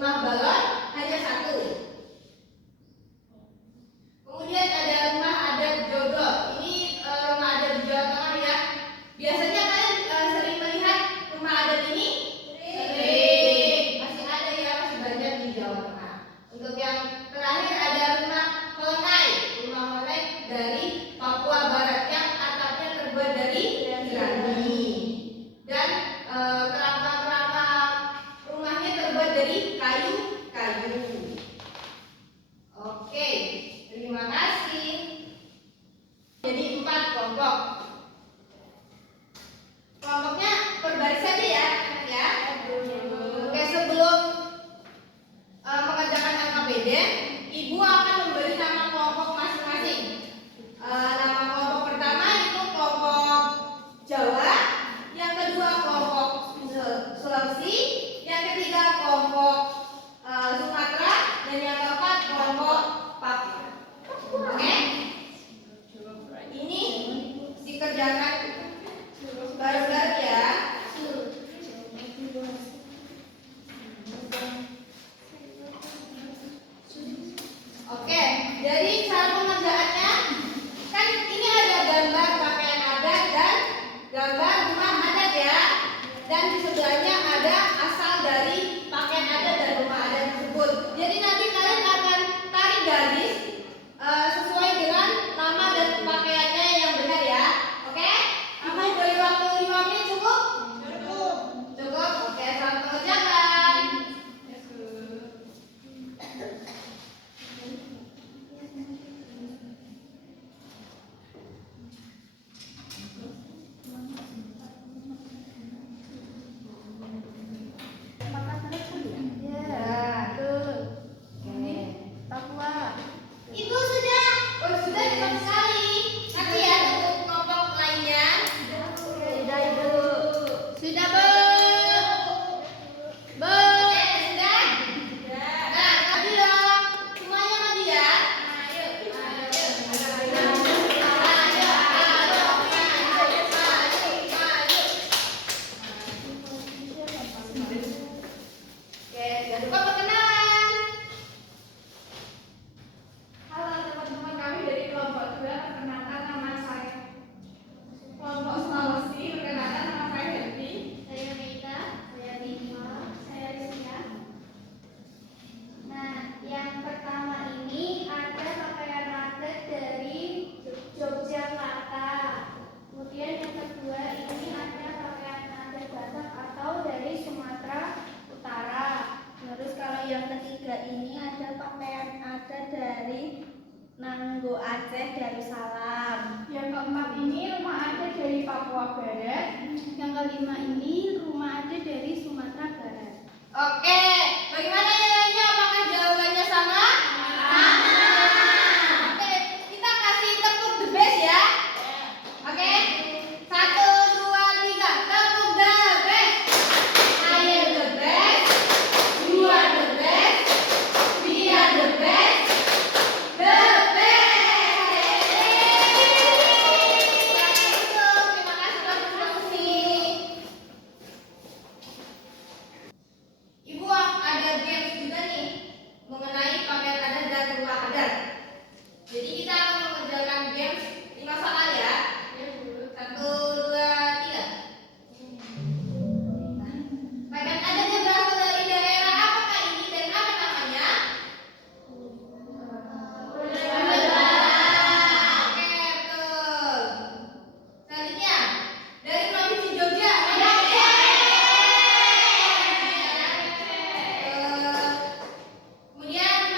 rumah balon hanya satu. Kemudian ada rumah adat Joglo. Ini rumah adat di Jawa Tengah ya. Biasanya kalian sering melihat rumah adat ini? Sering. Masih ada ya, masih banyak di Jawa Tengah. Untuk yang terakhir ada rumah Honai. Rumah Honai dari Papua Barat yang atapnya terbuat dari jerami. Dan kerangka-kerangka rumahnya terbuat dari kayu-kayu. Oke, terima kasih. Jadi 4 kelompok. Kelompoknya berbaris saja ya, ya. Oke, sebelum mengerjakan LKPD, Ibu akan memberi nama kelompok masing-masing. Nama kelompok pertama itu kelompok Jawa, yang kedua kelompok Sulawesi, yang ketiga kelompok Sumatera, dan yang keempat kelompok Papua. Oke? Ini dikerjakan bareng-bareng ya. Oke, jadi cara pengerjaannya kan ini ada gambar pakaian adat dan gambar rumah adat ya. Dan di sebelahnya ada asal dari pakaian adat dan rumah adat tersebut. Jadi nanti kalian akan tarik garis sesuai dengan nama dan pakaiannya yang benar ya. Oke? Ibu beri waktu 5 menit cukup? Cukup. Cukup. Oke, selamat mengerjakan. Ya, tuh. Oke. Papua. Itu sudah. Oh, sudah cepat sekali. Nanti ya untuk kelompok lainnya. Sudah, Ibu. Sudah, Bu. Bu. Sudah? Nah, maju dong. Semuanya maju ya. Ayo. Oke, jangan lupa perkenalan. Halo teman-teman kami dari kelompok 2, perkenalkan nama saya. Kelompok Sulawesi, perkenalkan nama saya Devi. Saya Meita, saya Bima, saya Rizia. Nah, yang pertama ini ada pakaian adat dari Yogyakarta. Kemudian yang kedua ini ada pakaian adat Batak atau dari Sumatera Utara. Terus kalau yang ketiga ini ada pakaian adat dari Nanggo Aceh Darussalam. Yang keempat ini rumah adat dari Papua Barat. Yang kelima ini rumah adat dari Sumatera Barat. Oke, bagaimana yang lainnya? Apakah jawabannya sama? Sama. Oke, kita kasih tepuk the best ya. Oke, 1, 2, 3, tepuk the best. I am the best. You are the best. We are the best. The best. Terima kasih telah berdiskusi. Ibu ada games juga nih mengenai pakaian adat dan rumah adat. Jadi kita akan mengerjakan games 5 soal ya. 1, 2, 3. Pakaian adatnya berasal dari daerah apakah ini dan apa namanya? Oke, betul. Selanjutnya dari provinsi Jogja. Kemudian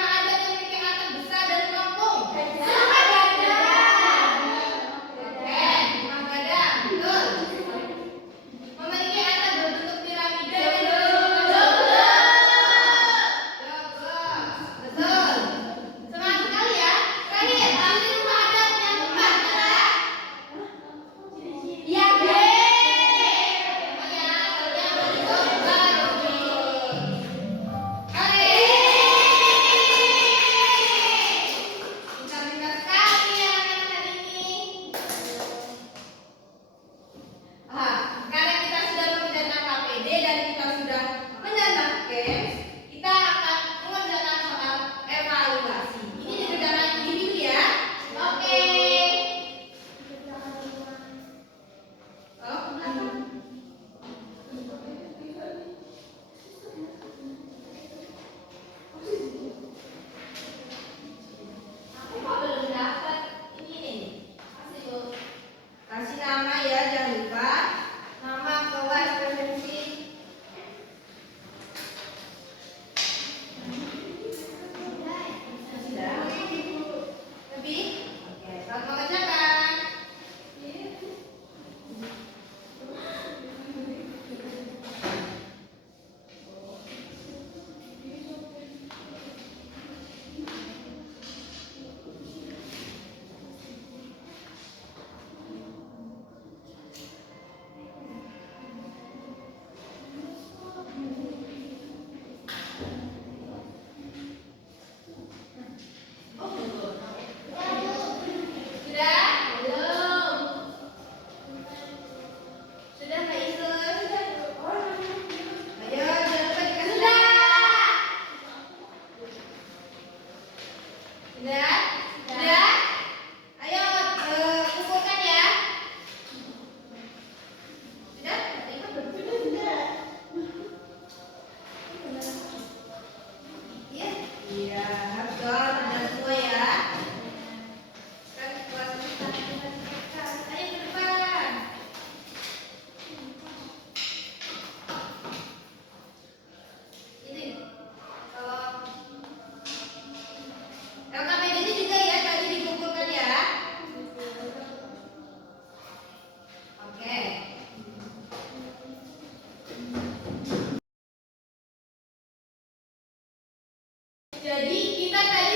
Jadi kita tadi